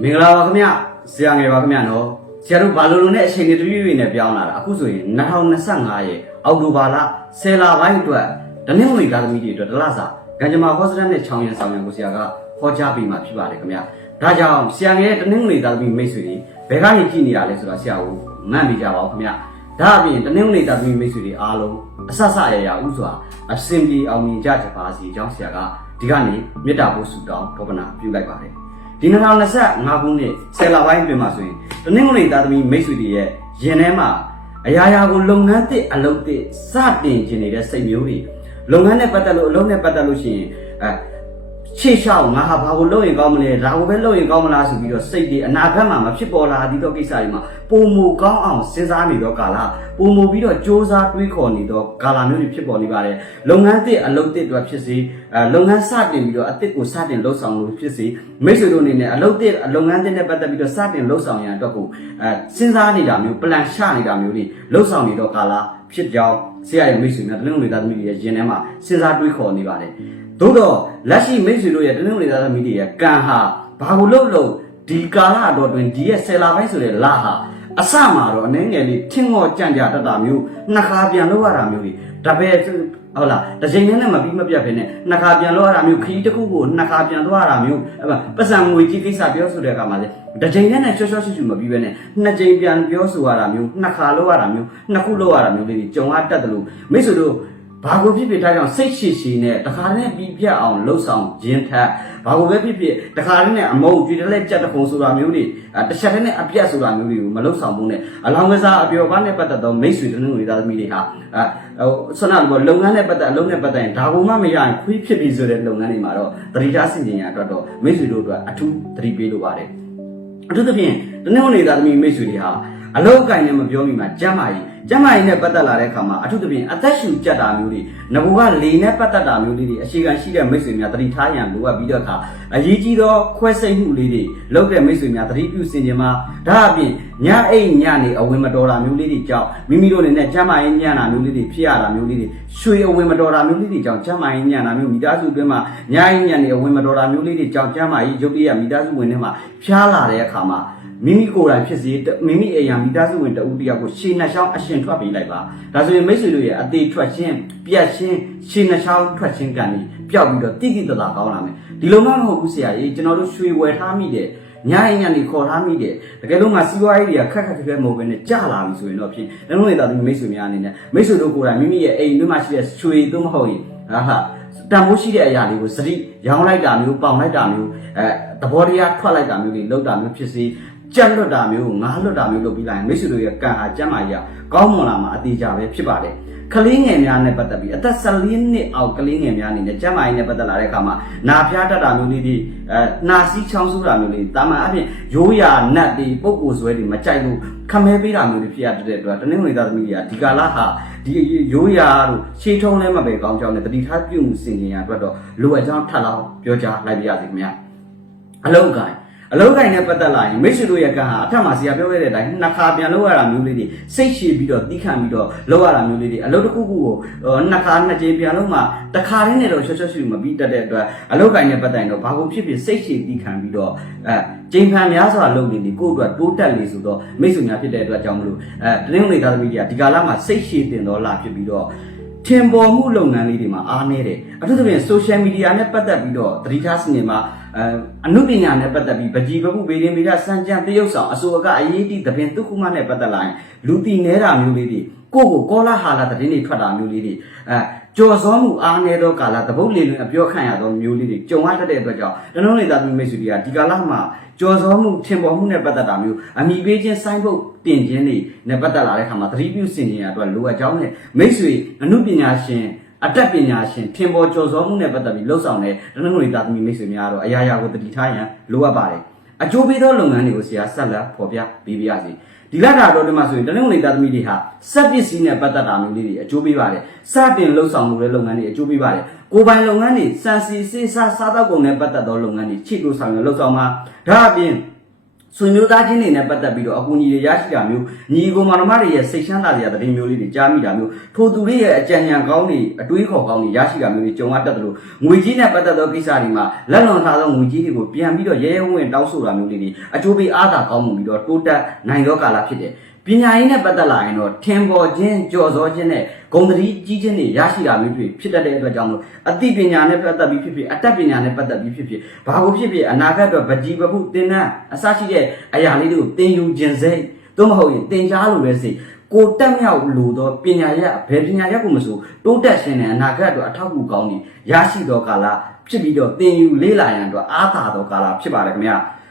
မင်္ဂလာပါခင်ဗျဆရာငယ်ပါခင်ဗျနော်ဆရာတို့ဘာလို့လို့နဲ့အချိန်တွေတပြည့်ပြည့်နဲ့ပြောင်းလာတာအခုဆိုရင်2025ရဲ့အောက်တိုဘာလ10လပိုင်းအတွက်တနင်္ဂနွေကာသမီတွေအတွက်တလားစာကံကြမ္မာဟောစတန်နဲ့ချောင်းရံဆောင်ရံကိုဆရာကဟောကြားပေးมาဖြစ်ပါတယ်ခင်ဗျဒါကြောင့်ဆရာငယ်ရဲ့တနင်္ဂနွေကာသမီမိတ်ဆွေတွေဘယ်ကနေကြည့်နေတာလဲဆိုတာဆရာကိုမှတ်မိကြပါဦးခင်ဗျဒါအပြင်တနင်္ဂနွေကာသမီမိတ်ဆွေတွေအားလုံးအဆဆရရဥစွာအစင်ပြေအောင်မြင်ကြကြပါစေအကြောင်းဆရာကဒီကနေ့မေတ္တာပို့ဆုတောင်းဒေါပနာပြုလိုက်ပါတယ် ဒီ2025ခုနှစ်ဆယ်လပိုင်းအတွင်းမှာဆိုရင်တနင်္ဂနွေသားသမီးမိတ်ဆွေတွေရဲ့ရင်ထဲမှာအရာရာကိုလုပ်ငန်းသစ်အလုပ်သစ်စတင်ခြင်းနေတဲ့စိတ်မျိုးတွေလုပ်ငန်းနဲ့ပတ်သက်လို့အလုပ်နဲ့ပတ်သက်လို့ရှိရင်အဲ ရှေ့လျှောက်ငါဟာဘာကိုလုပ်ရင်ကောင်းမလဲဒါကိုပဲလုပ်ရင်ကောင်းမလားဆိုပြီးတော့စိတ်တွေအနာဂတ်မှာမဖြစ်ပေါ်လာသည့်တော့ကိစ္စတွေမှာပုံမူကောင်းအောင်စဉ်းစားနေတော့ကာလပုံမူပြီးတော့စ조사တွေးခေါ်နေတော့ကာလမျိုးတွေဖြစ်ပေါ်နေပါတယ်လုပ်ငန်းသစ်အလုပ်သစ်တွေဖြစ်စေအဲလုပ်ငန်းစတင်ပြီးတော့အသစ်ကိုစတင်လှုပ်ဆောင်လို့ဖြစ်စေမိတ်ဆွေတို့အနေနဲ့အလုပ်သစ်အလုပ်ငန်းသစ်နဲ့ပတ်သက်ပြီးတော့စတင်လှုပ်ဆောင်ရန်အတွက်ကိုအဲစဉ်းစားနေတာမျိုး plan ချနေတာမျိုးတွေလှုပ်ဆောင်နေတော့ကာလ ဖြစ်ကြောင်းဆရာရဲ့မိတ်ဆွေများတနင်္ဂနွေသားသမီးတွေရဲ့ရင်ထဲမှာစဉ်းစားတွေးခေါ်နေပါတယ်သို့တော့လက်ရှိမိတ်ဆွေတို့ရဲ့တနင်္ဂနွေသားသမီးတွေရဲ့ကံဟာဘာလို့လို့လို့ဒီကာလတော်တွင်ဒီရဲ့ဆယ်လပိုင်းဆိုတဲ့လဟာအစမှာတော့အနေငယ်လေးထင်းငေါ်ကြံ့ကြတတ်တာမျိုးနှစ်ခါပြန်လို့ရတာမျိုးတွေဒါပဲ ဟုတ်လားတစ်ချိန်နဲ့မပြီးမပြတ်ပဲနဲ့နှစ်ခါပြန်လို့ရတာမျိုးခီးတစ်ခုကိုနှစ်ခါပြန်သွားရတာမျိုးအဲ့ပါပတ်စံငွေကြီးကိစ္စပြောဆိုတဲ့အခါမှာလေတစ်ချိန်နဲ့ချောချောရှုရှုမပြီးပဲနဲ့နှစ်ချိန်ပြန်ပြောဆိုရတာမျိုးနှစ်ခါလို့ရတာမျိုးနှစ်ခုလို့ရတာမျိုးလေးတွေကြုံရတတ်တယ်လို့မိတ်ဆွေတို့ ဘာကိုဖြစ်ဖြစ်ဒါကြောင့်စိတ်ရှိရှိနဲ့တခါနဲ့ပြီးပြတ်အောင်လှုပ်ဆောင်ခြင်းထက်ဘာကိုပဲဖြစ်ဖြစ်တခါနဲ့အမုံကြွေတလဲကြက်တခုံဆိုတာမျိုးတွေအဲတစ်ချက်တည်းနဲ့အပြတ်ဆိုတာမျိုးတွေကိုမလှုပ်ဆောင်ဘူးနဲ့အလောင်းကစားအပျော်ပါးနဲ့ပတ်သက်သောမိတ်ဆွေတနင်္ဂနွေသားသမီးတွေဟာအဲဟိုဆွမ်းနာဘောလုပ်ငန်းနဲ့ပတ်သက်အလုပ်နဲ့ပတ်သက်ရင်ဒါကိုမှမရရင်ခွေးဖြစ်ပြီဆိုတဲ့လုပ်ငန်းတွေမှာတော့တတိထားဆင်ခြင်ရအတွက်တော့မိတ်ဆွေတို့အတွက်အထူးသတိပေးလိုပါတယ်အထူးသဖြင့်တနင်္ဂနွေသားသမီးမိတ်ဆွေတွေဟာ အလောက်အကင်နဲ့မပြောမိမှာကျမ်းမာရေးကျမ်းမာရေးနဲ့ပတ်သက်လာတဲ့အခါမှာအထူးသဖြင့်အသက်ရှူကြက်တာမျိုးတွေငဘကလေနဲ့ပတ်သက်တာမျိုးလေးတွေအခြေခံရှိတဲ့မိတ်ဆွေများတတိထားရန်လိုအပ်ပြီးတော့အခါအရေးကြီးသောခွဲစိတ်မှုလေးတွေလုပ်တဲ့မိတ်ဆွေများတတိပြုစင်ကြမှာဒါအပြင်ညအိတ်ညနေအဝင်မတော်တာမျိုးလေးတွေကြောင့်မိမိတို့အနေနဲ့ကျမ်းမာရေးညံ့တာမျိုးလေးတွေဖြစ်ရတာမျိုးလေးတွေရွှေအဝင်မတော်တာမျိုးလေးတွေကြောင့်ကျမ်းမာရေးညံ့တာမျိုးမိသားစုအတွင်းမှာညအိတ်ညံ့နေအဝင်မတော်တာမျိုးလေးတွေကြောင့်ကျမ်းမာရေးရုပ်တရက်မိသားစုဝင်တွေမှာဖျားလာတဲ့အခါမှာ မိမိကိုယ်တိုင်ဖြစ်စေမိမိအိမ်ယာမိသားစုဝင်တဦးတယောက်ကိုရှေးနှချောင်းအရှင်ထွက်ပေးလိုက်ပါဒါဆိုရင်မိတ်ဆွေတို့ရဲ့အသေးထွက်ခြင်းပြက်ခြင်းရှေးနှချောင်းထွက်ခြင်းကံကြီးပျောက်ပြီးတော့တိတိတသာကောင်းလာမယ်ဒီလိုမှမဟုတ်ဘူးဆရာကြီးကျွန်တော်တို့ရွှေဝယ်ထားမိတယ်ညအိမ်ညနေခေါ်ထားမိတယ်တကယ်လို့မှစီးပွားရေးတွေကခက်ခက်ခဲခဲမဟုတ်ဘဲနဲ့ကြာလာပြီဆိုရင်တော့ဖြင့်လည်းလုံးဝသားသူမိတ်ဆွေများအနေနဲ့မိတ်ဆွေတို့ကိုယ်တိုင်မိမိရဲ့အိမ်တွင်းမှာရှိတဲ့ရွှေသို့မဟုတ်ရင်ဟာဟာတန်ဖိုးရှိတဲ့အရာလေးကိုစတိရောင်းလိုက်တာမျိုးပေါင်လိုက်တာမျိုးအဲသဘောတရားထွက်လိုက်တာမျိုးတွေလောက်တာမျိုးဖြစ်စေ ကြက်လွတ်တာမျိုးငါးလွတ်တာမျိုးလုပ်ပြီးလိုက်ရင်မိတ်ဆွေတို့ရဲ့ကံဟာကျမ်းမာရေးကောင်းမွန်လာမှာအသေးကြပဲဖြစ်ပါတယ်ကလေးငယ်များနဲ့ပတ်သက်ပြီးအသက်14နှစ်အောက်ကလေးငယ်များအနေနဲ့ကျမ်းမာရေးနဲ့ပတ်သက်လာတဲ့အခါမှာနာဖျားတတ်တာမျိုးလေးတွေအဲနာစီးချောင်းဆူတာမျိုးလေးတာမန်အပြင်ရိုးရာနတ်တွေပုပ်ကိုယ်ဆွဲတွေမကြိုက်ဘူးခမဲပေးတာမျိုးတွေဖြစ်ရတဲ့အတွက်တနင်္ဂနွေသားသမီးတွေကဒီကာလဟာဒီရိုးရာတို့ရှေးထုံးလည်းမပဲကောင်းကြောင်းနဲ့တတိထားပြုမှုစင်ကြင်ရအတွက်တော့လိုအပ်ကြောင်းထပ်လောင်းပြောကြားလိုက်ပါရစေခင်ဗျာအလုံးကိုင်း အလုံးကိုင်းနဲ့ပတ်သက်လာရင်မိတ်ဆွေတို့ရဲ့ကံဟာအထက်မှာဆရာပြောခဲ့တဲ့အတိုင်းနှစ်ခါပြန်လောက်ရတာမျိုးလေးတွေစိတ်ရှည်ပြီးတော့တီးခံပြီးတော့လောက်ရတာမျိုးလေးတွေအလုံးတစ်ခုခုကိုနှစ်ခါနှစ်ကြိမ်ပြန်လို့မှတစ်ခါတည်းနဲ့တော့ချွတ်ချွတ်ရှူမပြီးတတ်တဲ့အတွက်အလုံးကိုင်းနဲ့ပတ်သက်ရင်တော့ဘာကိုဖြစ်ဖြစ်စိတ်ရှည်တီးခံပြီးတော့အဲကျိန်ဖန်များစွာလုပ်နေလေကိုယ့်အတွက်တိုးတက်လေဆိုတော့မိတ်ဆွေများဖြစ်တဲ့အတွက်ကြောင့်မလို့အဲတင်းငွေသားသမီးတွေကဒီကာလမှာစိတ်ရှည်တင်တော့လာဖြစ်ပြီးတော့ထင်ပေါ်မှုလုပ်ငန်းလေးတွေမှာအားနည်းတယ်အထူးသဖြင့် social media နဲ့ပတ်သက်ပြီးတော့သတိထားစနေမှာ အဲအနုပညာနဲ့ပတ်သက်ပြီးပကြီးပမှုဗေဒင်ဗေဒစံကြံတရုပ်ဆောင်အစိုးရကအရေးကြီးသဖြင့်သူခုမှနဲ့ပတ်သက်လာရင်လူတီနေတာမျိုးလေးတွေကိုယ့်ကိုကောလာဟာလာသတင်းတွေထွက်တာမျိုးလေးတွေအဲကြော်စောမှုအားနည်းသောကာလတပုတ်လေလွင်အပြောခံရသောမျိုးလေးတွေကြုံရတတ်တဲ့အတွက်ကြောင့်တနုံးနေတာသူမိတ်ဆွေတွေကဒီကာလမှာကြော်စောမှုထင်ပေါ်မှုနဲ့ပတ်သက်တာမျိုးအမိပေးခြင်းစိုင်းဖို့တင်ခြင်းတွေနဲ့ပတ်သက်လာတဲ့ခါမှာသတိပြုစင်ကြင်ရအတွက်လိုအပ်ကြောင်းနဲ့မိတ်ဆွေအနုပညာရှင် အတတ်ပညာရှင်ထင်ပေါ်ကျော်စောမှုနဲ့ပတ်သက်ပြီးလှုပ်ဆောင်တဲ့တနင်္ဂနွေသားသမီးမိတ်ဆွေများတော့အရာရာကိုတတိထားရန်လိုအပ်ပါတယ်အကျိုးပေးသောလုပ်ငန်းတွေကိုဆရာဆက်လက်ဖော်ပြပေးပါရစေဒီလတာတော့ဒီမှာဆိုရင်တနင်္ဂနွေသားသမီးတွေဟာစက်ပစ္စည်းနဲ့ပတ်သက်တာမျိုးလေးတွေအကျိုးပေးပါတယ်စတင်လှုပ်ဆောင်မှုတဲ့လုပ်ငန်းတွေအကျိုးပေးပါတယ်ကိုယ်ပိုင်လုပ်ငန်းတွေစံစီစေးစားစားသောက်ကုန်နဲ့ပတ်သက်သောလုပ်ငန်းတွေချိလို့ဆောင်ရလှုပ်ဆောင်မှာဒါအပြင် ဆွေမျိုးသားချင်းတွေနဲ့ပတ်သက်ပြီးတော့အကူအညီတွေရရှိတာမျိုးညီကိုမောင်နှမတွေရဲ့စိတ်ချမ်းသာစရာသတင်းမျိုးလေးတွေကြားမိတာမျိုးထိုသူတွေရဲ့အကြံဉာဏ်ကောင်းတွေအတွေးခေါ်ကောင်းတွေရရှိတာမျိုးတွေကြုံရတတ်တယ်လို့ငွေကြီးနဲ့ပတ်သက်သောကိစ္စတွေမှာလက်လွန်ထားသောငွေကြီးတွေကိုပြန်ပြီးတော့ရဲရဲဝံ့ဝံ့တောင်းဆိုတာမျိုးလေးတွေအကျိုးပေးအားသာကောင်းမှုပြီးတော့တိုးတက်နိုင်သောကာလဖြစ်တယ်ပညာရေးနဲ့ပတ်သက်လာရင်တော့ထင်ပေါ်ခြင်းကြော်စောခြင်းနဲ့ ဂုံတတိကြီးခြင်းတွေရရှိတာမျိုးဖြစ်ဖြစ်တတ်တဲ့အတွက်ကြောင့်မို့အသိပညာနဲ့ပတ်သက်ပြီးဖြစ်ဖြစ်အတတ်ပညာနဲ့ပတ်သက်ပြီးဖြစ်ဖြစ်ဘာကိုဖြစ်ဖြစ်အနာဂတ်အတွက်ဗကြီးပမှုသင်တန်းအစရှိတဲ့အရာလေးတွေကိုသင်ယူခြင်းစေသို့မဟုတ်ရင်သင်ကြားလိုပဲစေကိုတက်မြောက်လို့တော့ပညာရဘယ်ပညာရကိုမဆိုတိုးတက်ရှင်တဲ့အနာဂတ်အတွက်အထောက်အကူကောင်းနေရရှိသောကာလဖြစ်ပြီးတော့သင်ယူလေ့လာရန်အတွက်အားသာသောကာလဖြစ်ပါတယ်ခင်ဗျာ။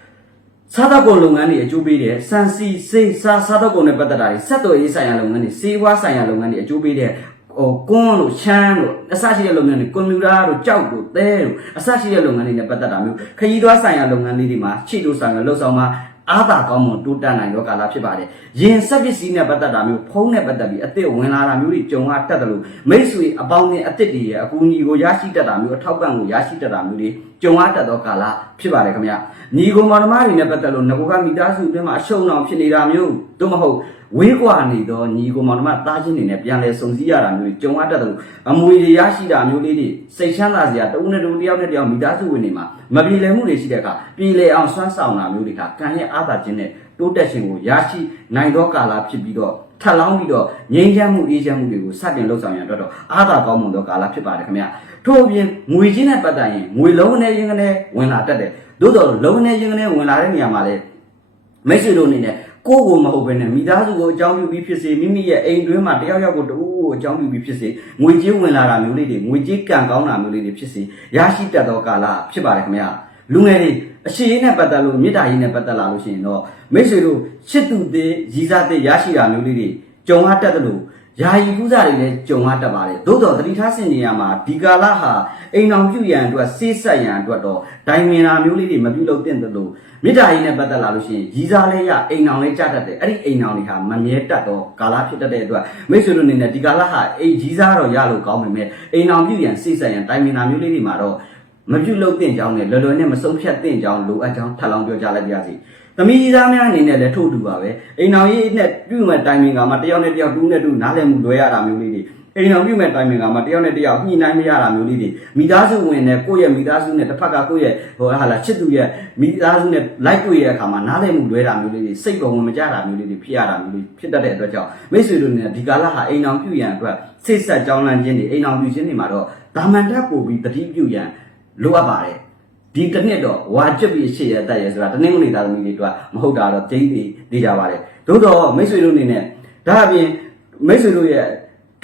စားသောက်ကုန်လုပ်ငန်းတွေအကျိုးပေးတယ်စံစီစေးစားစားသောက်ကုန်နဲ့ပတ်သက်တာတွေဆက်သွယ်ရေးဆိုင်ရာလုပ်ငန်းတွေစေဝါဆိုင်ရာလုပ်ငန်းတွေအကျိုးပေးတယ်ဟိုကွန်းတို့ချမ်းတို့အစရှိတဲ့လုပ်ငန်းတွေကွန်ပျူတာတို့ကြောက်တို့သဲတို့အစရှိတဲ့လုပ်ငန်းတွေနဲ့ပတ်သက်တာမျိုးခရီးသွားဆိုင်ရာလုပ်ငန်းလေးတွေမှာချိတို့ဆိုင်ရာလှုပ်ဆောင်မှာ အားသာကောင်းမွန်တိုးတက်နိုင်သောကာလဖြစ်ပါတယ်။ယင်ဆက်ပစ္စည်းနဲ့ပတ်သက်တာမျိုးဖုံးနဲ့ပတ်သက်ပြီးအစ်စ်ဝင်လာတာမျိုးတွေကြုံရတတ်တယ်လို့မိတ်ဆွေအပေါင်းနဲ့အစ်စ်တွေရဲ့အကူအညီကိုရရှိတတ်တာမျိုးအထောက်ပံ့ကိုရရှိတတ်တာမျိုးတွေကြုံရတတ်သောကာလဖြစ်ပါတယ်ခင်ဗျ။ညီကိုမောင်နှမတွေနဲ့ပတ်သက်လို့ငကိုကမိသားစုအတွင်းမှာအရှုံးအောင်ဖြစ်နေတာမျိုးတို့မဟုတ် ဝေးကွာနေသောညီကိုမောင်နှမသားချင်းတွေနဲ့ပြန်လဲစုံစည်းရတာမျိုးတွေကြုံရတတ်တယ်လို့အမွေတွေရရှိတာမျိုးလေးတွေစိတ်ချမ်းသာစရာတဦးနဲ့တဦးတယောက်နဲ့တယောက်မိသားစုဝင်တွေမှာမပြေလည်မှုတွေရှိတဲ့အခါပြေလည်အောင်ဆွမ်းဆောင်တာမျိုးတွေကကံရဲ့အားသာခြင်းနဲ့တိုးတက်ခြင်းကိုရရှိနိုင်သောကာလဖြစ်ပြီးတော့ထပ်လောင်းပြီးတော့ငြိမ်းချမ်းမှုအေးချမ်းမှုတွေကိုစတင်လှုပ်ဆောင်ရန်အတွက်တော့အားသာကောင်းမွန်သောကာလဖြစ်ပါတယ်ခင်ဗျထို့အပြင်ငွေချင်းနဲ့ပတ်သက်ရင်ငွေလုံးနဲ့ရင်းကနေဝင်လာတတ်တယ်သို့တော်လုံးနဲ့ရင်းကနေဝင်လာတဲ့နေရာမှာလည်းမိတ်ဆွေတို့အနေနဲ့ ကိုယ့်ကိုမဟုတ်ဘဲနဲ့မိသားစုကိုအကြောင်းပြုပြီးဖြစ်စေမိမိရဲ့အိမ်တွင်းမှာတယောက်ယောက်ကိုတူကိုအကြောင်းပြုပြီးဖြစ်စေငွေကြေးဝင်လာတာမျိုးလေးတွေငွေကြေးကံကောင်းတာမျိုးလေးတွေဖြစ်စေရရှိတတ်သောကာလဖြစ်ပါတယ်ခင်ဗျာလူငယ်တွေအရှိရေးနဲ့ပတ်သက်လို့မေတ္တာရေးနဲ့ပတ်သက်လာလို့ရှိရင်တော့မိတ်ဆွေတို့ချစ်သူသေးရည်စားသေးရရှိတာမျိုးလေးတွေကြုံရတတ်တယ်လို့ ယာယီကူးစားတွေလည်းကြုံရတတ်ပါတယ်သို့တော်သတိထားဆင်ခြင်ရမှာဒီကာလဟာအိမ်အောင်ပြုရန်အတွက်စေးဆက်ရန်အတွက်တော့ဒိုင်မင်နာမျိုးလေးတွေမပြုလုပ်သင့်တယ်လို့မေတ္တာရေးနဲ့ပတ်သက်လာလို့ရှိရင်ရည်စားလေးရအိမ်အောင်လေးကြတတ်တယ်အဲ့ဒီအိမ်အောင်တွေဟာမမြဲတတ်တော့ကာလဖြစ်တတ်တဲ့အတွက်မိတ်ဆွေတို့အနေနဲ့ဒီကာလဟာအိမ်ကြီးစားတော့ရလို့ကောင်းပေမဲ့အိမ်အောင်ပြုရန်စေးဆက်ရန်ဒိုင်မင်နာမျိုးလေးတွေမှာတော့မပြုလုပ်သင့်ကြောင်းနဲ့လွယ်လွယ်နဲ့မဆုံးဖြတ်သင့်ကြောင်းလိုအပ်ကြောင်းထပ်လောင်းပြောကြားလိုက်ပါရစေ။ သမီးကြီးသားများအနေနဲ့လည်းထို့တူပါပဲ။အိမ်အောင်ရေးနဲ့ပြုမဲ့တိုင်မင်ကမှတယောက်နဲ့တယောက်တူးနဲ့တူးနားလည်မှုလွဲရတာမျိုးလေးတွေအိမ်အောင်ပြုမဲ့တိုင်မင်ကမှတယောက်နဲ့တယောက်ညှိနှိုင်းမရတာမျိုးလေးတွေမိသားစုဝင်နဲ့ကိုယ့်ရဲ့မိသားစုနဲ့တစ်ဖက်ကကိုယ့်ရဲ့ဟိုဟာလာချစ်သူရဲ့မိသားစုနဲ့လိုက်တွေ့ရတဲ့အခါမှာနားလည်မှုလွဲတာမျိုးလေးတွေစိတ်ကုန်ဝင်မကြတာမျိုးလေးတွေဖြစ်ရတာမျိုးလေးဖြစ်တတ်တဲ့အတွက်ကြောင့်မိတ်ဆွေတို့နဲ့ဒီကာလဟာအိမ်အောင်ပြုရန်အတွက်စိတ်ဆက်ကြောင်းလန့်ခြင်းတွေအိမ်အောင်ပြုခြင်းတွေမှာတော့ဒါမှန်တတ်ပို့ပြီးတတိပြုရန်လိုအပ်ပါတယ် ဒီတစ်နှစ်တော့ဝါကျွတ်ပြီးရှေ့ရတတ်ရဆိုတာတနင်္ဂနွေသားသမီးတွေအတွက်မဟုတ်တာတော့ကျင်းပြီးနေကြပါတယ်သို့တော့မိတ်ဆွေတို့အနေနဲ့ဒါအပြင်မိတ်ဆွေတို့ရဲ့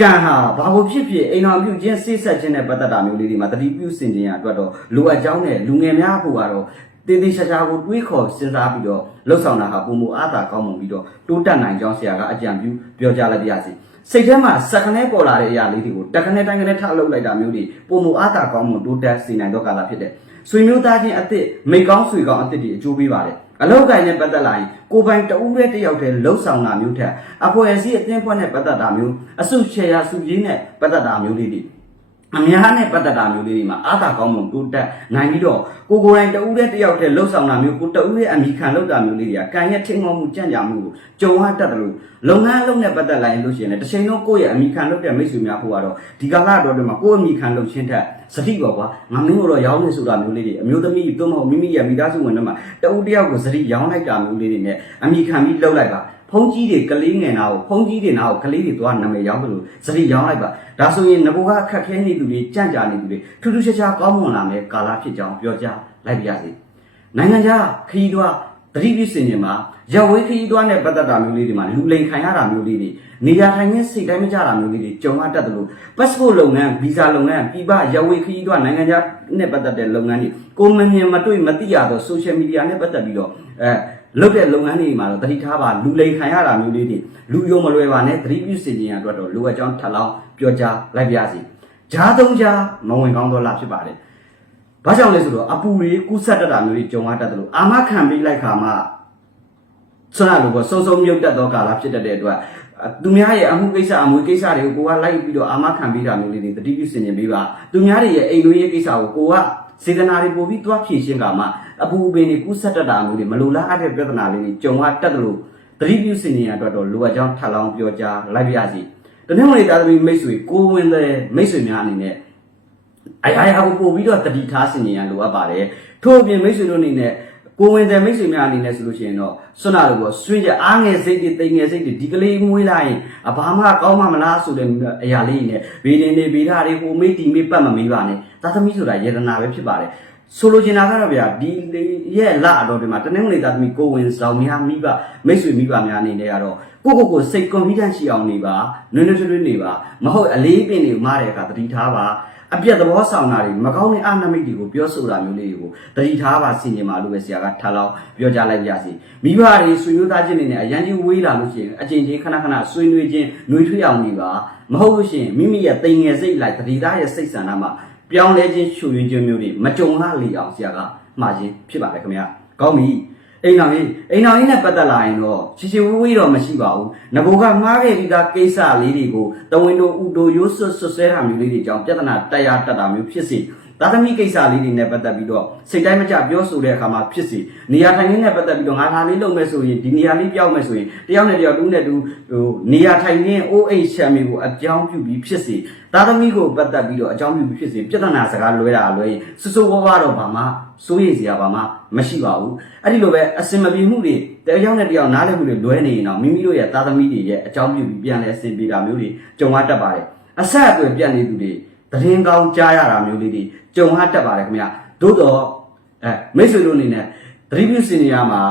ကံဟာဘာလို့ဖြစ်ဖြစ်အိမ်တော်ပြုခြင်းစိတ်ဆက်ခြင်းနဲ့ပတ်သက်တာမျိုးလေးတွေမှာတတိပြုစင်ခြင်းရအတွက်တော့လိုအပ်ကြောင်းနဲ့လူငယ်များဖို့ကတော့တည်တည်ရှာရှာကိုတွေးခေါ်စဉ်းစားပြီးတော့လှုပ်ဆောင်တာဟာပုံမအားသာကောင်းမှပြီးတော့တိုးတက်နိုင်ကြောင်းဆရာကအကြံပြုပြောကြားလိုက်ပါရစေစိတ်ထဲမှာစက္ကနဲပေါ်လာတဲ့အရာလေးတွေကိုတက္ကနဲတိုင်းကနေထလှုပ်လိုက်တာမျိုးတွေပုံမအားသာကောင်းမှတိုးတက်စေနိုင်တော့ကာလဖြစ်တဲ့ ဆွေမျိုးသားချင်းအစ်စ်မိကောင်းဆွေကောင်းအစ်စ်တွေအကျိုးပေးပါတယ်အလောက်ကိုင်းနဲ့ပတ်သက်လာရင်ကိုပိုင်တဦးပဲတယောက်တည်းလှုပ်ဆောင်တာမျိုးထက်အဖွဲ့အစည်းအသင်းဖွဲ့နဲ့ပတ်သက်တာမျိုးအစုရှယ်ယာစုကြီးနဲ့ပတ်သက်တာမျိုးလေးတွေ အများနဲ့ပတ်သက်တာမျိုးလေးတွေမှာအားသာကောင်းမှုတိုးတက်နိုင်ပြီးတော့ကိုကိုယ်တိုင်တဦးတည်းတယောက်တည်းလှုပ်ဆောင်တာမျိုးကိုတဦးရဲ့အမိခံလှုပ်တာမျိုးလေးတွေကကံရဲ့ထင်မောမှုကြံ့ကြာမှုကိုကြုံရတတ်တယ်လို့လုပ်ငန်းအလုပ်နဲ့ပတ်သက်လာရင်လို့ရှိရင်လည်းတစ်ချိန်လုံးကိုယ့်ရဲ့အမိခံလှုပ်တဲ့မိတ်ဆွေများဖို့ကတော့ဒီကာလတော်တွေမှာကိုယ့်အမိခံလှုပ်ခြင်းထက်စတိပေါ့ကွာငါမင်းတို့တော့ရောင်းနေဆိုတာမျိုးလေးတွေအမျိုးသမီးတို့မဟုတ်မိမိရဲ့မိသားစုဝင်တွေမှာတဦးတယောက်ကိုစတိရောင်းလိုက်တာမျိုးလေးတွေနဲ့အမိခံပြီးလှုပ်လိုက်ပါ ဖုံးကြီးတွေကလေးငယ်နာကိုဖုံးကြီးတွေနာကိုကလေးတွေသွားနာမည်ရောင်းတယ်လို့စတိရောင်းလိုက်ပါဒါဆိုရင်ငကိုကအခက်ခဲနေသူတွေကြံ့ကြာနေသူတွေထူးထူးခြားခြားကောင်းမွန်လာမယ်ကာလဖြစ်ကြောင်းပြောကြားလိုက်ပါရစေနိုင်ငံခြားခရီးသွားတတိပြုစင်ရင်မှာရဝေးခရီးသွားနဲ့ပတ်သက်တာမျိုးလေးတွေမှာလူလိန်ခံရတာမျိုးလေးတွေနေရာထိုင်ခြင်းစိတ်တိုင်းမကြတာမျိုးလေးတွေကြုံရတတ်တယ်လို့ passport လုပ်ငန်း visa လုပ်ငန်းပြည်ပရဝေးခရီးသွားနိုင်ငံခြားနဲ့ပတ်သက်တဲ့လုပ်ငန်းတွေကိုမမြင်မတွေ့မသိရတော့ social media နဲ့ပတ်သက်ပြီးတော့အဲ လုပ်တဲ့လုပ်ငန်းတွေမှာတော့တတိထားပါလူလိန်ခံရတာမျိုးလေးတွေလူယုံမလွယ်ပါနဲ့တတိပြုစင်ခြင်းအတွက်တော့လိုအပ်ကြောင်းထပ်လောင်းပြောကြားလိုက်ပါရစေဂျားသုံးကြားမဝင်ကောင်းတော့လားဖြစ်ပါတယ်ဘာကြောင့်လဲဆိုတော့အပူတွေကူးဆက်တတ်တာမျိုးတွေကြုံရတတ်တယ်လို့အာမခံပေးလိုက်ခါမှဆွမ်းရလို့ပေါ့စုံစုံမြုပ်တတ်သောကာလဖြစ်တတ်တဲ့အတွက်သူများရဲ့အမှုကိစ္စအမွေကိစ္စတွေကိုကိုကလိုက်ပြီးတော့အာမခံပေးတာမျိုးလေးတွေတတိပြုစင်နေပေးပါသူများတွေရဲ့အိမ်တွင်းရေးကိစ္စကိုကိုကစေတနာတွေပို့ပြီးတွားဖြည့်ရှင်းကမှ အပူပင်တွေကူးဆက်တတ်တာမျိုးတွေမလိုလားအပ်တဲ့ပြဿနာလေးတွေကြုံရတတ်တယ်လို့သတိပြုစီနေရအတွက်တော့လိုအပ်ကြောင်းထပ်လောင်းပြောကြားလိုက်ပါရစီတနင်္ဂနွေသားသမီးမိတ်ဆွေကိုဝင်တဲ့မိတ်ဆွေများအနေနဲ့အရာရာကိုပို့ပြီးတော့တတိထားစီနေရလိုအပ်ပါတယ်ထို့အပြင်မိတ်ဆွေတို့အနေနဲ့ကိုဝင်တဲ့မိတ်ဆွေများအနေနဲ့ဆိုလို့ရှိရင်တော့စွနာလို့ပေါ့ဆွေးကြအားငယ်စိတ်တွေတိမ်ငယ်စိတ်တွေဒီကလေးမွေးလိုက်ရင်အဘာမှကောင်းမှမလားဆိုတဲ့အရာလေးနဲ့ဗီဒင်တွေဗီဓာတွေဟိုမိတ်ဒီမိတ်ပတ်မမေးပါနဲ့သာသမီဆိုတာယေဒနာပဲဖြစ်ပါတယ် ဆိုလိုချင်တာကတော့ဗျာဒီရဲ့လအတော်ဒီမှာတနင်္ဂနွေသားသမီးကိုဝင်ဆောင်များမိဘမိတ်ဆွေမိဘများအနေနဲ့ကတော့ကိုကိုကိုစိတ် confidence ရှိအောင်နေပါနွေးနွေးထွေးထွေးနေပါမဟုတ်အလေးပင်တွေကိုမားတဲ့အခါတတိထားပါအပြက်သဘောဆောင်တာတွေမကောင်းတဲ့အနမိတ်တွေကိုပြောဆိုတာမျိုးလေးတွေကိုတတိထားပါဆင်ញင်ပါလို့ပဲဆရာကထားလောက်ပြောကြားလိုက်ကြစီမိဘတွေဆွေမျိုးသားချင်းတွေနဲ့အရန်ကြီးဝေးလာလို့ရှိရင်အချိန်ချင်းခဏခဏဆွေးနွေးချင်းနှွေးထွေးအောင်နေပါမဟုတ်လို့ရှိရင်မိမိရဲ့တိမ်ငယ်စိတ်လိုက်တတိသားရဲ့စိတ်ဆန္ဒမှာ ပြောင်းလဲခြင်းရှူရင်းခြင်းမျိုးတွေမကြုံလာလေအောင်ဆရာကမှားခြင်းဖြစ်ပါတယ်ခင်ဗျာကောင်းပြီအိမ်တော်ကြီးအိမ်တော်ကြီးနဲ့ပတ်သက်လာရင်တော့ချီချီဝေးဝေးတော့မရှိပါဘူးငကိုကမှားခဲ့ပြီးသားကိစ္စလေးတွေကိုတဝင်းတို့ဥတို့ရိုးဆွတ်ဆွတ်ဆဲတာမျိုးလေးတွေကြောင့်ပြဿနာတက်ရတက်တာမျိုးဖြစ်စေ သာသမီကိစ္စလေးတွေနဲ့ပတ်သက်ပြီးတော့စိတ်တိုင်းမကြပြောဆိုတဲ့အခါမှာဖြစ်စီနေရာထိုင်ခင်းနဲ့ပတ်သက်ပြီးတော့ငါဒါလေးလုပ်မယ်ဆိုရင်ဒီနေရာလေးပြောင်းမယ်ဆိုရင်တယောက်နဲ့တယောက်တူးနဲ့တူဟိုနေရာထိုင်ခင်း OH ချမ်းမီကိုအကြောင်းပြုပြီးဖြစ်စီသာသမီကိုပတ်သက်ပြီးတော့အကြောင်းပြုပြီးဖြစ်စီပြဿနာစကားလွဲတာလွဲရင်စစိုးဝါးဝါတော့ဘာမှစိုးရိမ်စရာဘာမှမရှိပါဘူးအဲ့ဒီလိုပဲအစင်မပြေမှုတွေတယောက်နဲ့တယောက်နားလည်မှုတွေလွဲနေရင်တော့မိမိတို့ရဲ့သာသမီတွေရဲ့အကြောင်းပြုပြီးပြန်လဲအစင်ပြေတာမျိုးတွေကြုံရတတ်ပါတယ်အဆက်အသွယ်ပြတ်နေသူတွေသတင်းကောင်းကြားရတာမျိုးလေးတွေ ကြုံရတတ်ပါတယ်ခင်ဗျသို့တော့အဲမိတ်ဆွေတို့အနေနဲ့သတိပြုစင်နေရမှာ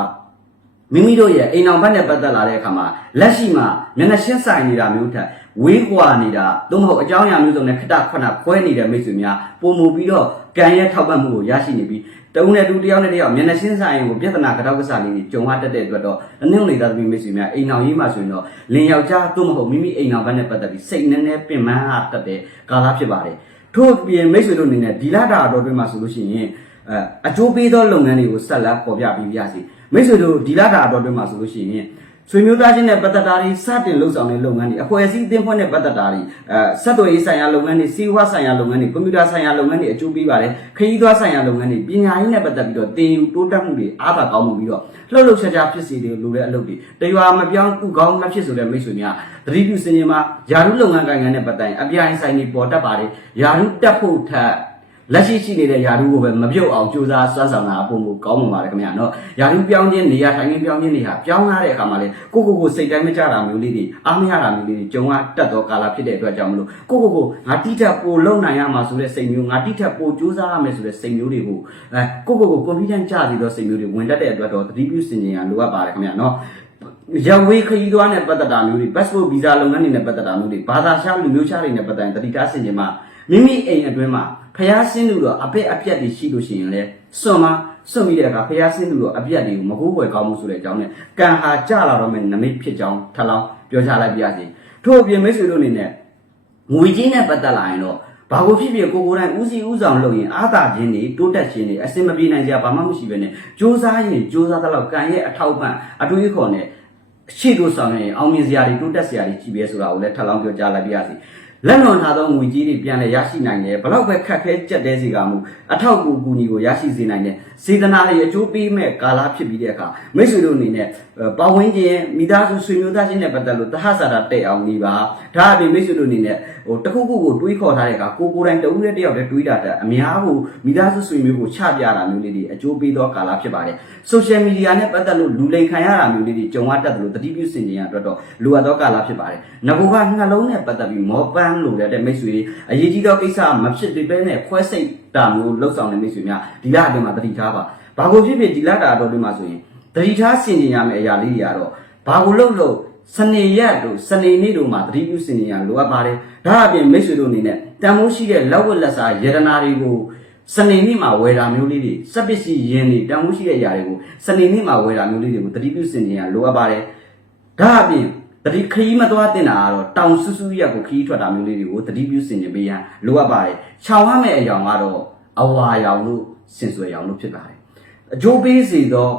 မိမိတို့ရဲ့အိမ်အောင်ဘက်နဲ့ပတ်သက်လာတဲ့အခါမှာလက်ရှိမှာမျက်နှာရှင်းဆိုင်နေတာမျိုးထက်ဝေးကွာနေတာသို့မဟုတ်အကြောင်းအရာမျိုးစုံနဲ့ခက်တာခွနာခွဲနေတဲ့မိတ်ဆွေများပုံမူပြီးတော့ကံရဲ့ထောက်ပံ့မှုကိုရရှိနေပြီးတဦးနဲ့တူတယောက်နဲ့တယောက်မျက်နှာရှင်းဆိုင်ကိုပြဿနာကြောက်ကစားလေးတွေကြုံရတတ်တဲ့အတွက်တော့အနည်းငယ်သားသမီးမိတ်ဆွေများအိမ်အောင်ရေးမှဆိုရင်တော့လင်ယောက်ျားသို့မဟုတ်မိမိအိမ်အောင်ဘက်နဲ့ပတ်သက်ပြီးစိတ်နည်းနည်းပင်ပန်းအားတတ်တဲ့ကာလဖြစ်ပါတယ် ထို့ပြင်မိတ်ဆွေတို့အနေနဲ့ဒီလာတာတော်တွင်မှာဆိုလို့ရှိရင်အဲအကျိုးပေးသောလုပ်ငန်းတွေကိုဆက်လက်ပေါ်ပြပြီးပြစီမိတ်ဆွေတို့ဒီလာတာတော်တွင်မှာဆိုလို့ရှိရင် ဆွေမျိုးသားချင်းနဲ့ပတ်သက်တာတွေစတင်လှုပ်ဆောင်တဲ့လုပ်ငန်းတွေအဖွဲ့အစည်းအသင်းဖွဲ့နဲ့ပတ်သက်တာတွေအဲဆက်သွယ်ရေးဆိုင်ရာလုပ်ငန်းတွေစီးပွားဆိုင်ရာလုပ်ငန်းတွေကွန်ပျူတာဆိုင်ရာလုပ်ငန်းတွေအကျိုးပေးပါတယ်ခရီးသွားဆိုင်ရာလုပ်ငန်းတွေပညာရေးနဲ့ပတ်သက်ပြီးတော့တင်ယူတိုးတက်မှုတွေအားသာကောင်းမှုပြီးတော့လှုပ်လှုပ်ရှားရှားဖြစ်စီတွေလိုတဲ့အလုပ်တွေတရွာမပြောင်းသူကောင်းမဖြစ်ဆိုတဲ့မိတ်ဆွေများသတိပြုစင်ရင်မှာယာရုလုပ်ငန်းကိုင်ငံနဲ့ပတ်သက်ရင်အပြိုင်ဆိုင်တွေပေါ်တက်ပါတယ်ယာရုတက်ဖို့ထက် လက်ရှိရှိနေတဲ့ယာရုကိုပဲမပြုတ်အောင်ကြိုးစားစွမ်းဆောင်တာအပုံကိုကောင်းမှာပါတယ်ခင်ဗျာနော်ယာရုပြောင်းခြင်းနေရာထိုင်ခြင်းပြောင်းခြင်းတွေဟာပြောင်းလာတဲ့အခါမှာလေကိုကိုကိုစိတ်တိုင်းမကြတာမျိုးလေးတွေအားမရတာမျိုးလေးတွေကြုံရတတ်သောကာလဖြစ်တဲ့အတွက်ကြောင့်မလို့ကိုကိုကိုငါတိထက်ပိုလုံနိုင်ရမှာဆိုတဲ့စိတ်မျိုးငါတိထက်ပိုကြိုးစားရမယ်ဆိုတဲ့စိတ်မျိုးတွေကိုအဲကိုကိုကို confidence ကြစေသောစိတ်မျိုးတွေဝင်တတ်တဲ့အတွက်တော့သတိပြုစင်ကြင်ရလိုအပ်ပါတယ်ခင်ဗျာနော်ရဝေးခရီးသွားနဲ့ပတ်သက်တာမျိုးတွေ passport visa လုပ်ငန်းတွေနဲ့ပတ်သက်တာမျိုးတွေဘာသာခြားလူမျိုးခြားတွေနဲ့ပတ်သက်ရင်တတိထားစင်ကြင်မှာ မိမိအိမ်အတွင်းမှာဖျားဆင်းသူတော့အပက်အပြက်တွေရှိလို့ရှိရင်လေစွန့်မှာစွန့်ပြီးတဲ့အခါဖျားဆင်းသူတော့အပြက်တွေကိုမကိုးကွယ်ကောင်းမှုဆိုတဲ့အကြောင်းနဲ့ကံဟာကြလာတော့မယ်နမိတ်ဖြစ်ကြောင်းထပ်လောင်းပြောချလိုက်ပြရစီထို့အပြင်မိတ်ဆွေတို့အနေနဲ့ငွေကြီးနဲ့ပတ်သက်လာရင်တော့ဘာကိုဖြစ်ဖြစ်ကိုကိုယ်တိုင်ဦးစီးဦးဆောင်လုပ်ရင်အာသာခြင်းတွေတိုးတက်ခြင်းတွေအစင်မပြေနိုင်ကြဘာမှမရှိဘဲနဲ့စူးစမ်းရင်စူးစမ်းတဲ့လောက်ကံရဲ့အထောက်ပံ့အတွေးခေါ်နဲ့ရှိတို့ဆောင်ရင်အောင်မြင်စရာတွေတိုးတက်စရာတွေကြည့်ပဲဆိုတာကိုလည်းထပ်လောင်းပြောကြားလိုက်ပြရစီ လက်လွန်ထားသောငွေကြေးတွေပြန်လည်ရရှိနိုင်တယ်ဘလောက်ပဲခက်ခဲကြက်တဲစီကမှုအထောက်အကူကူညီကိုရရှိစေနိုင်တယ်စေတနာတွေအကျိုးပေးမဲ့ကာလဖြစ်ပြီးတဲ့အခါမိတ်ဆွေတို့အနေနဲ့ပတ်ဝန်းကျင်မိသားစုဆွေမျိုးသားချင်းနဲ့ပတ်သက်လို့တဟဆာတာတဲ့အောင်နေပါဒါအပြင်မိတ်ဆွေတို့အနေနဲ့ဟိုတခုခုကိုတွေးခေါ်ထားတဲ့အခါကိုကိုယ်တိုင်တဦးနဲ့တယောက်တည်းတွေးတာတဲ့အများကိုမိသားစုဆွေမျိုးကိုချပြတာမျိုးလေးတွေအကျိုးပေးသောကာလဖြစ်ပါတယ်ဆိုရှယ်မီဒီယာနဲ့ပတ်သက်လို့လူလိမ်ခံရတာမျိုးလေးတွေကြုံရတတ်တယ်လို့တတိပြုစင်ကြင်ရအတွက်တော့လိုအပ်သောကာလဖြစ်ပါတယ်ငကူကနှလုံးနဲ့ပတ်သက်ပြီးမောပန်းလို့တဲ့မိတ်ဆွေတွေအရေးကြီးသောကိစ္စမဖြစ်သေးပဲနဲ့ခွဲစိတ်တာမျိုးလှုပ်ဆောင်တဲ့မိတ်ဆွေများဒီလအတွင်းမှာတတိထားပါဘာကိုဖြစ်ဖြစ်ဒီလတာတော့ဒီမှာဆိုရင်တတိထားစင်ကြင်ရမယ့်အရာလေးတွေကတော့ဘာကိုလှုပ်လို့စနေရက်တို့စနေနေ့တို့မှာတတိပြုစင်ကြင်ရလိုအပ်ပါတယ်ဒါအပြင်မိတ်ဆွေတို့အနေနဲ့တန်မိုးရှိတဲ့လက်ဝက်လက်စားယတနာတွေကိုစနေနေ့မှာဝယ်တာမျိုးလေးတွေစက်ပစ္စည်းယင်းတွေတန်ဖိုးရှိတဲ့အရာတွေကိုစနေနေ့မှာဝယ်တာမျိုးလေးတွေကိုတတိပြုစင်ကြင်ရလိုအပ်ပါတယ်ဒါအပြင် တတိခရီးမသွားတင်တာကတော့တောင်ဆူဆူရက်ကိုခရီးထွက်တာမျိုးလေးတွေကိုတတိပြုစင်ကြင်ပေးရန်လိုအပ်ပါတယ်ခြောင်ရမယ့်အယောင်ကတော့အဝါရောင်လို့စင်စွယ်ရောင်လို့ဖြစ်ပါတယ်အကျိုးပေးစေသော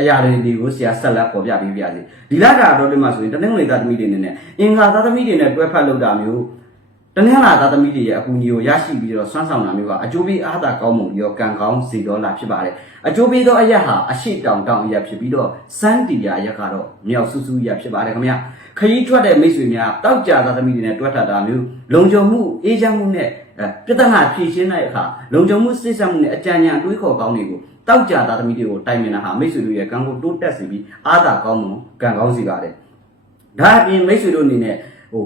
အရာတွေတွေကိုဆရာဆက်လက်ပေါ်ပြပေးပြစီဒီလတာတော့ဒီမှာဆိုရင်တနင်္ဂနွေသားသမီးတွေနေနဲ့အင်္ဂါသားသမီးတွေနဲ့တွဲဖက်လုပ်တာမျိုးတနင်္လာသားသမီးတွေရဲ့အကူအညီကိုရရှိပြီးတော့ဆွမ်းဆောင်တာမျိုးကအကျိုးပေးအားသာကောင်းမှုပြီးတော့ကံကောင်းစေတော်လာဖြစ်ပါတယ်အကျိုးပေးသောအရက်ဟာအရှိတောင်တောင်အရက်ဖြစ်ပြီးတော့စန်းတီယာအရက်ကတော့မြောက်ဆူဆူအရက်ဖြစ်ပါတယ်ခင်ဗျာ ခရီးထွက်တဲ့မိတ်ဆွေများတောက်ကြသားသမီးတွေနဲ့တွဲထပ်တာမျိုးလုံခြုံမှုအေးချမ်းမှုနဲ့အဲပြဿနာဖြေရှင်းတဲ့အခါလုံခြုံမှုစိတ်ဆက်မှုနဲ့အကြံဉာဏ်တွေးခေါ်ကောင်းတွေကိုတောက်ကြသားသမီးတွေကိုတိုင်ပင်တာဟာမိတ်ဆွေတို့ရဲ့ကံကိုတိုးတက်စေပြီးအားသာကောင်းမှုကံကောင်းစေပါတယ်ဒါအပြင်မိတ်ဆွေတို့အနေနဲ့ဟို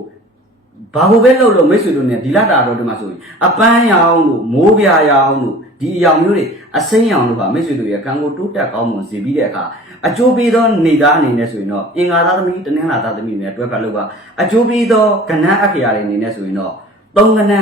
ဘာလို့ပဲလုပ်လို့မိတ်ဆွေတို့ ਨੇ ဒီလာတာတော့ဒီမှာဆိုရင်အပန်းရောင်လို့မိုးပြာရောင်လို့ဒီအရောင်မျိုးတွေအစိမ်းရောင်လို့ပါမိတ်ဆွေတို့ရဲ့ကံကိုတိုးတက်ကောင်းမွန်စေပြီးတဲ့အခါအကျိုးပေးသောနေသားအနေနဲ့ဆိုရင်တော့အင်္ဂါသားသမီးတနင်္လာသားသမီးတွေနဲ့တွဲပတ်လို့ပါအကျိုးပေးသောကဏ္ဍအခရာတွေအနေနဲ့ဆိုရင်တော့သုံးကဏ္ဍ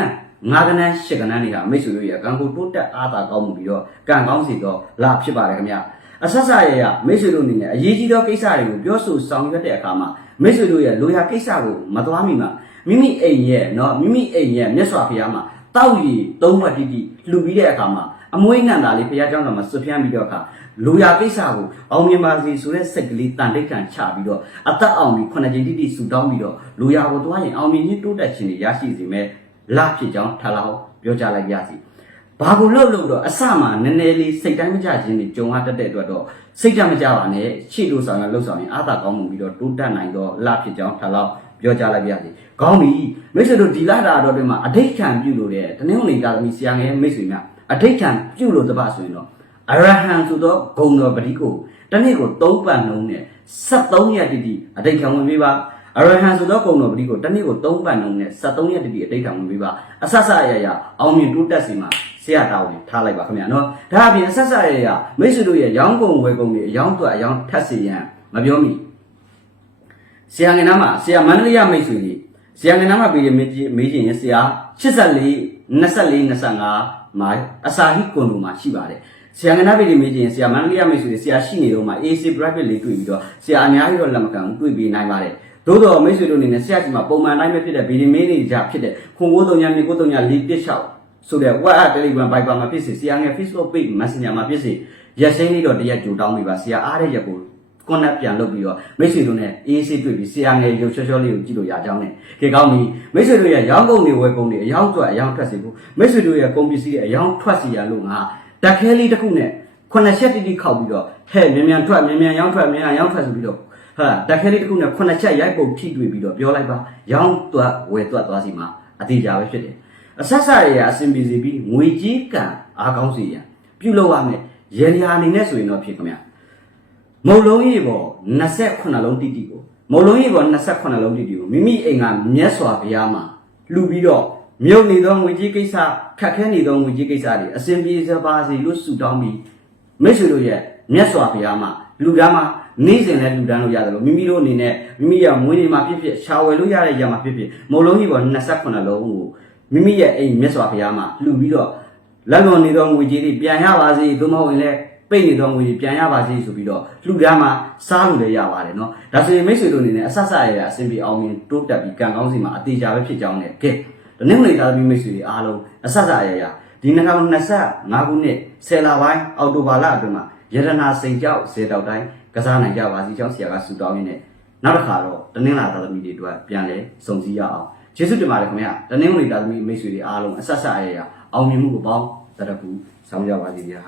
ငါးကဏ္ဍရှစ်ကဏ္ဍတွေကမိတ်ဆွေတို့ရဲ့ကံကိုတိုးတက်အားသာကောင်းမှုပြီးတော့ကံကောင်းစေသောလာဖြစ်ပါတယ်ခင်ဗျာအဆက်ဆက်ရရမိတ်ဆွေတို့အနေနဲ့အရေးကြီးသောကိစ္စတွေကိုပြောဆိုဆောင်ရွက်တဲ့အခါမှာမိတ်ဆွေတို့ရဲ့လိုရာကိစ္စကိုမသွားမိမှာ မိမိအိမ်ရဲ့เนาะမိမိအိမ်ရဲ့မြတ်စွာဘုရားမှာတောက်ရီသုံးဘတ်တိတိလှူပြီးတဲ့အခါမှာအမွေးနန္တာလေးဘုရားကျောင်းတော်မှာဆွဖြန်းပြီးတော့အခါလူရကိစ္စကိုအောင်မြင်ပါစေဆိုတဲ့စိတ်ကလေးတန်တိတ်တန်ချပြီးတော့အသက်အောင်ပြီးခုနှစ်ကြိမ်တိတိဆူတောင်းပြီးတော့လူရကိုတွားရင်အောင်မြင်ခြင်းတိုးတက်ခြင်းတွေရရှိစေမဲ့လဖြစ်ကြောင်းထလာအောင်ပြောကြလိုက်ရစီဘာကိုလှုပ်လို့တော့အစမှနည်းနည်းလေးစိတ်တိုင်းမကြခြင်းတွေကြုံရတတ်တဲ့အတွက်တော့စိတ်တမကြပါနဲ့ရှေ့လို့ဆောင်ရလှုပ်ဆောင်ရင်အာသာကောင်းမှုပြီးတော့တိုးတက်နိုင်တော့လဖြစ်ကြောင်းထလာအောင် ပြောကြလိုက်ပါရစေ။ ကောင်းပြီ။မိတ်ဆွေတို့ဒီလာတာတော့ဒီမှာအဋိဋ္ဌံပြုလို့တဲ့တနင်္ဂနွေကာသမီဆရာငယ်မိတ်ဆွေများအဋိဋ္ဌံပြုလို့တပတ်ဆိုရင်တော့အရဟံဆိုတော့ဂုံတော်ပတိကိုတနေ့ကို၃ပတ်နှုံးနဲ့73ရက်တိတိအဋိဋ္ဌံဝင်ပေးပါအရဟံဆိုတော့ဂုံတော်ပတိကိုတနေ့ကို၃ပတ်နှုံးနဲ့73ရက်တိတိအဋိဋ္ဌံဝင်ပေးပါအဆဆအရရအောင်မြင်တိုးတက်စီမှာဆရာတော်ဝင်ထားလိုက်ပါခင်ဗျာနော်ဒါအပြင်အဆက်ဆက်ရရမိတ်ဆွေတို့ရဲ့ရောင်းကုန်ဝယ်ကုန်တွေအယောင်းတော့အယောင်းထက်စီရန်မပြောမိဆရာငယ်နာမှာဆရာမန္တလေးရမိတ်ဆွေကြီး ဆရာငယ်နာမှာပြည်ရမေးကြီးမေးချင်ရင်ဆရာ84 24 25မှာအစာဟိကွန်လိုမှာရှိပါတယ်ဆရာငယ်နာပြည်ရမေးချင်ရင်ဆရာမန္တလေးရမိတ်ဆွေကြီးဆရာရှိနေတော့မှာ AC private လေးတွေ့ပြီးတော့ဆရာအများကြီးတော့လက်မခံဘူးတွေ့ပြီးနိုင်ပါတယ်သို့တော်မိတ်ဆွေတို့အနေနဲ့ဆရာကြီးမှာပုံမှန်တိုင်းပဲဖြစ်တဲ့ဗီဒီမင်းတွေကြဖြစ်တဲ့ခွန်ကိုးတုံညာမြေကိုးတုံညာလေးတစ်ချောက်ဆိုတဲ့ WhatsApp Telegram Viber မှာဖြစ်စေဆရာငယ် Facebook Page Messenger မှာဖြစ်စေရက်စိမ့်လေးတော့တရက်ကြိုတောင်းပြီးပါဆရာအားတဲ့ရက်ကို ကွန်နက်ပြန်လုပ်ပြီးတော့မိတ်ဆွေတို့နဲ့အေးအေးဆေးတွေ့ပြီးဆရာငယ်ရုပ်ချောချောလေးကိုကြည့်လို့ရကြောင်းနဲ့ခေကောင်းပြီမိတ်ဆွေတို့ရဲ့ရောင်းကုန်တွေဝယ်ကုန်တွေအယောင်းထွက်အယောင်းထွက်စီဖို့မိတ်ဆွေတို့ရဲ့ကုန်ပစ္စည်းတွေအယောင်းထွက်စီရလို့ငါတက်ခဲလေးတစ်ခုနဲ့ခုနှစ်ချက်တိတိခောက်ပြီးတော့ဟဲ့မြန်မြန်ထွက်မြန်မြန်ရောင်းထွက်မြန်မြန်ရောင်းထွက်ဆိုပြီးတော့ဟာတက်ခဲလေးတစ်ခုနဲ့ခုနှစ်ချက်ရိုက်ပုံထိတွေ့ပြီးတော့ပြောလိုက်ပါရောင်းတွက်ဝယ်တွက်သွားစီမှာအတိအကျပဲဖြစ်တယ်အဆက်ဆက်ရရအဆင်ပြေစီပြီးငွေကြီးကံအားကောင်းစီရန်ပြုလုပ်ရမယ်ရေရာအနေနဲ့ဆိုရင်တော့ဖြစ်ခမညာ မုံလုံးကြီးပေါ်28လုံးတိတိကိုမုံလုံးကြီးပေါ်28လုံးတိတိကိုမိမိအိမ်ကမြတ်စွာဘုရားမှာလှူပြီးတော့မြုပ်နေသောငွေကြီးကိစ္စခက်ခဲနေသောငွေကြီးကိစ္စတွေအစဉ်ပြေစပါစေလို့ဆုတောင်းပြီးမိတ်ဆွေတို့ရဲ့မြတ်စွာဘုရားမှာလူတန်းမှာနေ့စဉ်လည်းလူတန်းလို့ရတယ်လို့မိမိတို့အနေနဲ့မိမိရဲ့မွေးနေ့မှာဖြစ်ဖြစ်ရှာဝယ်လို့ရတဲ့ရမှာဖြစ်ဖြစ်မုံလုံးကြီးပေါ်28လုံးကိုမိမိရဲ့အိမ်မြတ်စွာဘုရားမှာလှူပြီးတော့လက်လွန်နေသောငွေကြေးတွေပြန်ရပါစေသို့မဟုတ်ရင်လည်း ပိတ်နေသောငွေတွေပြန်ရပါစေဆိုပြီးတော့လှူဒါန်းမှာစားလို့လည်းရပါတယ်เนาะဒါဆိုရင်မိတ်ဆွေတို့အနေနဲ့အဆက်ဆက်ရရအဆင်ပြေအောင်မြင်တိုးတက်ပြီးကံကောင်းစီမှာအသေးချာပဲဖြစ်ကြောင်းနဲ့ကဲဒီနေ့နေ့သားသမီးမိတ်ဆွေတွေအားလုံးအဆက်ဆက်ရရဒီ2025ခုနှစ်ဆယ်လပိုင်းအောက်တိုဘာလအတွင်းမှာရတနာစိန်ကြောက်ဇေတောက်တိုင်းကစားနိုင်ကြပါစီကြောင်းဆရာကဆူတောင်းရင်းနဲ့နောက်တစ်ခါတော့တနင်္လာသားသမီးတွေအတွက်ပြန်လဲစုံစည်းရအောင်ကျေးဇူးတင်ပါတယ်ခင်ဗျာတနင်္ဂနွေသားသမီးမိတ်ဆွေတွေအားလုံးအဆက်ဆက်ရရအောင်မြင်မှုကိုပေါင်းတရပူဆောင်ကြပါစီဗျာ